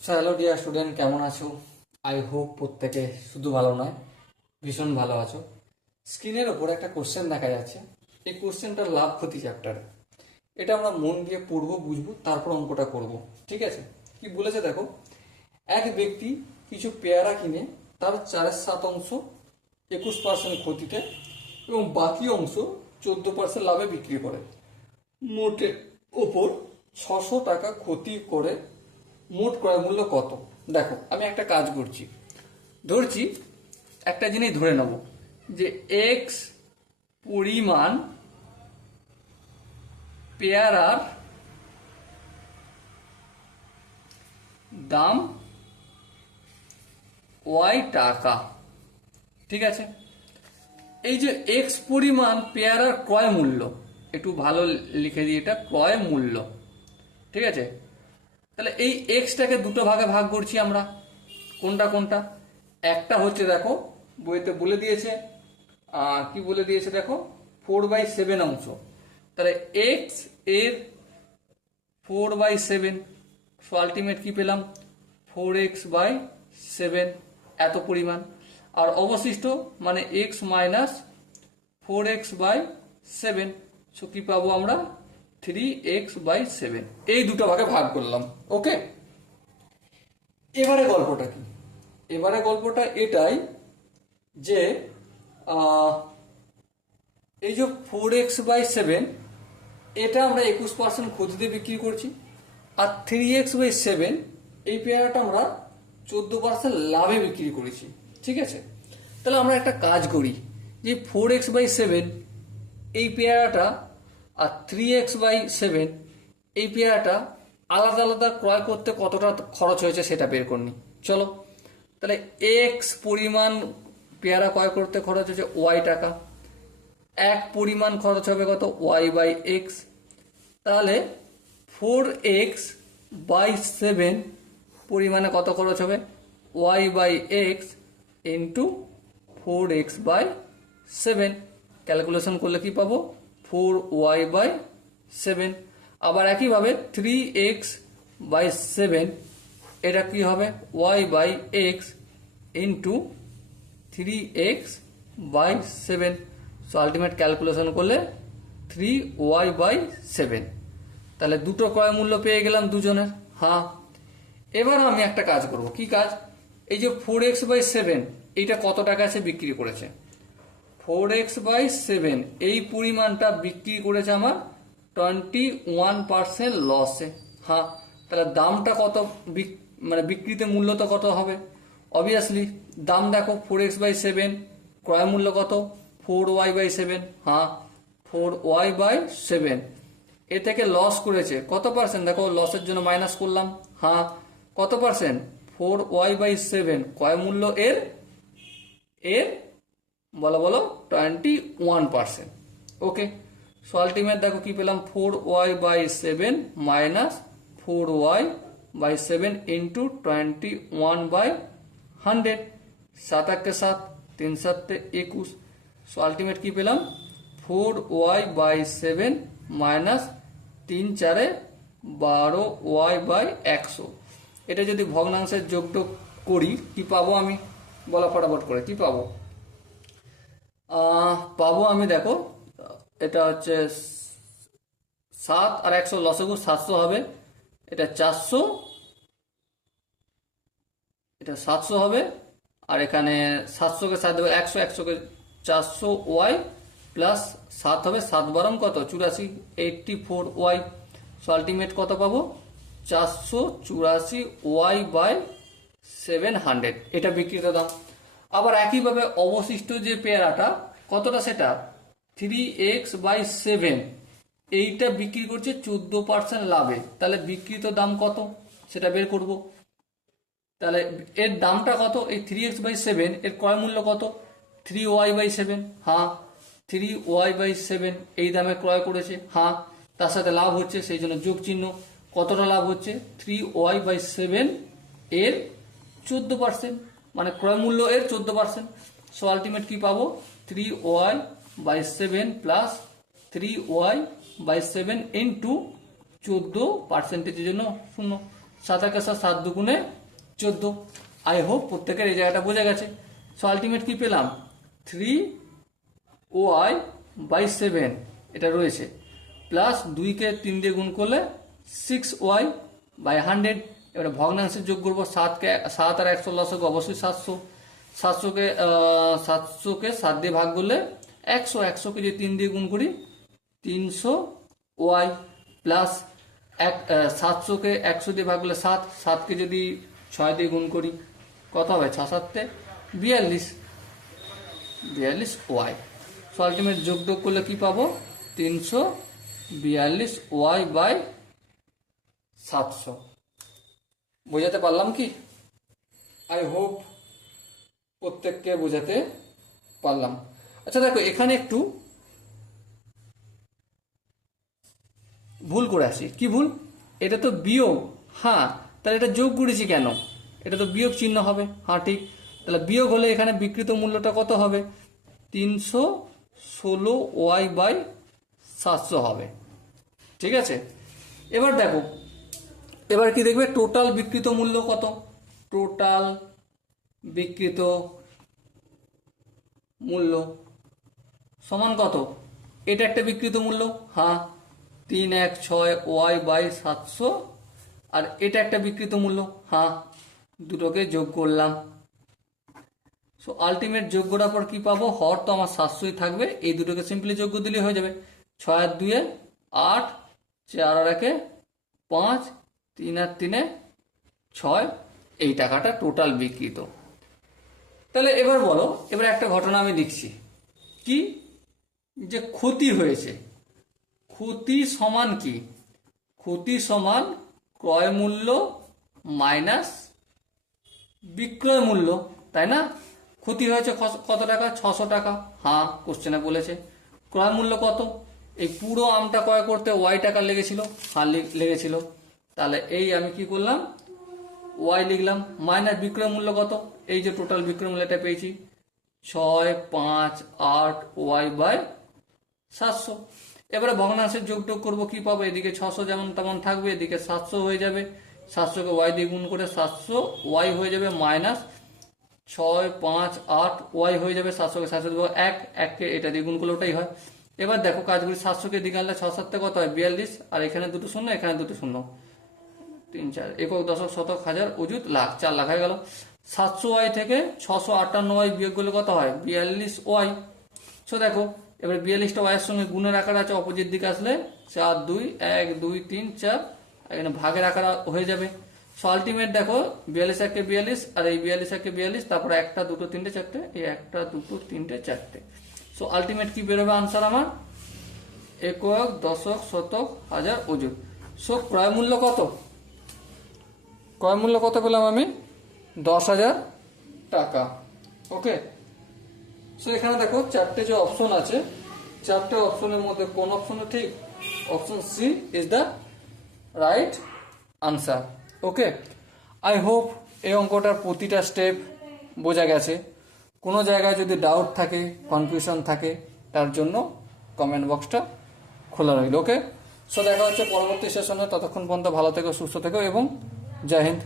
Hello dear student, কেমন আছো? I hope প্রত্যেকে শুধু ভালো নয়, ভীষণ ভালো আছো। স্ক্রিনের ওপর একটা কোশ্চেন দেখা যাচ্ছে। এই কোশ্চেনটা লাভ ক্ষতি চ্যাপ্টার। এটা আমরা মন দিয়ে পড়বো, বুঝবো, তারপর অঙ্কটা করব। ঠিক আছে? কি বলেছে দেখো, এক ব্যক্তি কিছু পেয়ারা কিনে তার 4/7 অংশ 21% ক্ষতিতে এবং বাকি অংশ 14% লাভে বিক্রি করে। মোটে ওপর 600 টাকা ক্ষতি করে মোট ক্রয় মূল্য কত? দেখো, আমি একটা কাজ করছি, ধরছি একটা জিনিস ধরে নেব যে এক্স পরিমাণ পেয়ারার দাম ওয়াই টাকা। ঠিক আছে? এই যে এক্স পরিমাণ পেয়ারার ক্রয় মূল্য, একটু ভালো লিখে দিই, এটা ক্রয় মূল্য। ঠিক আছে? তাহলে এই এক্সটাকে দুটো ভাগে ভাগ করছি আমরা। কোনটা কোনটা? একটা হচ্ছে, দেখো বইতে বলে দিয়েছে, কি বলে দিয়েছে দেখো, 4/7 অংশ। তাহলে এক্স এর 4/7, সো আলটিমেট কি পেলাম? 4x/7 এত পরিমাণ। আর অবশিষ্ট মানে এক্স মাইনাস 4x/7, সো কি পাবো আমরা? 3x/7। এই দুটো ভাগে ভাগ করলাম। ওকে, এবারে গল্পটা কি? এবারে গল্পটা এটাই যে এই যে 4x/7, এটা আমরা 21% ক্ষতিতে বিক্রি করছি। আর 3x/7 এই পেয়ারাটা আমরা 14% লাভে বিক্রি করেছি। ঠিক আছে? তাহলে আমরা একটা কাজ করি, যে 4x/7 এই পেয়ারাটা আর 3x/7 এই পেয়ারাটা আলাদা আলাদা ক্রয় করতে কতটা খরচ হয়েছে সেটা বের করে নিই। চলো, তাহলে এক্স পরিমাণ পেয়ারা ক্রয় করতে খরচ হয়েছে ওয়াই টাকা, এক পরিমাণ খরচ হবে কত? y/x। তাহলে 4x/7 পরিমাণে কত খরচ হবে? y/x into 4x/7। ক্যালকুলেশন করলে কি পাবো? 4y/7। আবার একইভাবে 3x/7, এটা কি হবে? y/x into 3x/7। So ultimate calculation করলে 3y/7। তাহলে দুটো ক্রয় মূল্য পেয়ে গেলাম দুজনের। হ্যাঁ, এবার আমি একটা কাজ করব। কি কাজ? এই যে 4x/7 এইটা কত টাকা আছে বিক্রি করেছে? 4x/7 এই পরিমাণটা বিক্রি করেছে আমার 21% লসে। হ্যাঁ, তাহলে দামটা কত? মানে বিক্রিতে মূল্য তো কত হবে? অবভিয়াসলি দাম দেখো, 4x/7 ক্রয় মূল্য কত? 4y/7। হ্যাঁ, 4y/7। এ থেকে লস করেছে কত পার্সেন্ট? দেখো, লসের জন্য মাইনাস করলাম। হ্যাঁ, কত পার্সেন্ট? 4y/7 ক্রয় মূল্য এর এর বলো বলো 21%। ওকে, সো আলটিমেট দেখো কি পেলাম? 4y/7 minus 4y/7 into 21/100। 7 × 7 = 3 × 7 = 21। So ultimate কি পেলাম? 4y/7 minus 3 × 4 = 12y/100। এটা যদি ভগ্নাংশের যোগযোগ করি কি পাবো আমি? বলা ফটাফট করে, কি পাবো? পাবো আমি, দেখো এটা হচ্ছে 7 আর 100 লসাগু 700 হবে, এটা 400, এটা 700 হবে। আর এখানে 700-কে 7 দেবে 100, 100-কে 400y প্লাস 7 হবে, 7 বারং কত? 84, 84y। সো আলটিমেট কত পাবো? 484y/700। এটা বিক্রিত দাম। আবার একইভাবে অবশিষ্ট যে পেয়ারাটা কতটা, সেটা 3x/7 এইটা বিক্রি করছে 14% লাভে। তাহলে বিক্রিত দাম কত সেটা বের করব। তাহলে এর দামটা কত? এই 3x/7 এর ক্রয় মূল্য কত? 3y/7। হ্যাঁ, 3y/7 এই দামে ক্রয় করেছে। হ্যাঁ, তার সাথে লাভ হচ্ছে, সেই জন্য যোগ চিহ্ন। কতটা লাভ হচ্ছে? 3y/7 এর 14%, মানে ক্রয় মূল্য এর 14%। সো আলটিমেট কি পাবো? 3y/7 প্লাস 3y/7 ইন্টু 14%, জন্য 0। 7 একে 7, 7 দুগুণে 14। আই হোপ প্রত্যেকের এই জায়গাটা বোঝা গেছে। সো আলটিমেট কি পেলাম, 3y/7 এটা রয়েছে, প্লাস 2কে 3 দিয়ে গুণ করলে 6y/100। এবারে ভগ্নাংশের যোগ করবো, 7 আর 100 লসাগু অবশ্যই 700, 700কে 7 দিয়ে ভাগ করলে 100, 100কে যদি 3 দিয়ে গুণ করি 300y, প্লাস 700কে 100 দিয়ে ভাগ করলে 7, 7কে যদি 6 দিয়ে গুণ করি কত হবে, 6 7 42y। সো আলটিমেট যোগ করলে কি পাবো, 342y/700। বোঝাতে পারলাম কি? আই হোপ প্রত্যেককে বোঝাতে পারলাম। আচ্ছা দেখো, এখানে একটু ভুল করে আসি। কি ভুল? এটা তো বিয়োগ, হ্যাঁ, তাহলে এটা যোগ করেছি কেন? এটা তো বিয়োগ চিহ্ন হবে, হ্যাঁ ঠিক। তাহলে বিয়োগ হলে এখানে বিকৃত মূল্যটা কত হবে, 316y/700 হবে। ঠিক আছে, এবার দেখো, এবার কি দেখবে, টোটাল বিকৃত মূল্য কত, টোটাল বিকৃত মূল্য সমান কত, এটা একটা বিকৃত মূল্য, হ্যাঁ 316y/700, আর এটা একটা বিকৃত মূল্য, হ্যাঁ দুটোকে যোগ করলাম। সো আলটিমেট যোগ করার পর কি পাবো, হর তো আমার 700ই থাকবে, এই দুটোকে সিম্পলি যোগ দিলে হয়ে যাবে। 6 আর 2 8, 4 আর 1 5, 3 আর 3 6, এই টাকাটা টোটাল বিকৃত। তাহলে এবার বলো, এবার একটা ঘটনা আমি লিখছি, কি যে ক্ষতি হয়েছে, ক্ষতি সমান কি, ক্ষতি সমান ক্রয় মূল্য মাইনাস বিক্রয় মূল্য, তাই না? ক্ষতি হয়েছে কত টাকা, 600 টাকা, হ্যাঁ কোশ্চেনে বলেছে। ক্রয় মূল্য কত, এই পুরো আমটা ক্রয় করতে y টাকা লেগেছিল, হ্যাঁ লেগেছিল, তাহলে এই আমি কি করলাম, y লিখলাম, মাইনাস বিক্রয় মূল্য কত, এই যে টোটাল বিক্রয় মূল্যটা পেয়েছি 6 5 8 y/700। এবারে ভগ্নাংশের যোগ করবো, কি পাবো, এদিকে 600 যেমন তেমন থাকবে, এদিকে 700 হয়ে যাবে, 700কে y দিয়ে গুণ করে 700 y হয়ে যাবে, মাইনাস 6 5 8 y হয়ে যাবে, 700কে 700 দেবো 1, 1কে এটা দিয়ে গুণ করলে ওটাই হয়। এবার দেখো কাজগুলি, 700কে দিকে আনলে 6 7 কত হয়, 42, আর এখানে দুটো শূন্য, এখানে দুটো শূন্য, 3 4 একক দশক শতক হাজার অযুত লাখ, 4 লাখ হয়ে গেল। 700y থেকে 658y বিয়োগ করলে কত হয়, 42y। সো দেখো, এবার 42টা y এর সঙ্গে গুণের আকার আছে, অপোজিট দিকে আসলে 4 2 1 2 3 4, এখানে ভাগের আকার হয়ে যাবে। সো আলটিমেট দেখো, 42 1 42, আর এই 42 1 42, তারপরে 1 2 3 4, এই 1 2 3 4। সো আলটিমেট কি বেরোবে আনসার আমার, একক দশক শতক হাজার অযুত। সো ক্রয় মূল্য কত, ক্রয় মূল্য কত পেলাম আমি, 10,000 টাকা। ওকে, সো এখানে দেখো 4টে যে অপশন আছে, 4টে অপশনের মধ্যে কোন অপশনটা ঠিক, option C is the right answer. Okay, I hope এই অঙ্কটার প্রতিটা স্টেপ বোঝা গেছে। কোনো জায়গায় যদি ডাউট থাকে, কনফিউশন থাকে, তার জন্য কমেন্ট বক্সটা খোলা রইল। ওকে, সো দেখা হচ্ছে পরবর্তী সেশনে, ততক্ষণ পর্যন্ত ভালো থেকো, সুস্থ থেকো এবং জয় হিন্দ।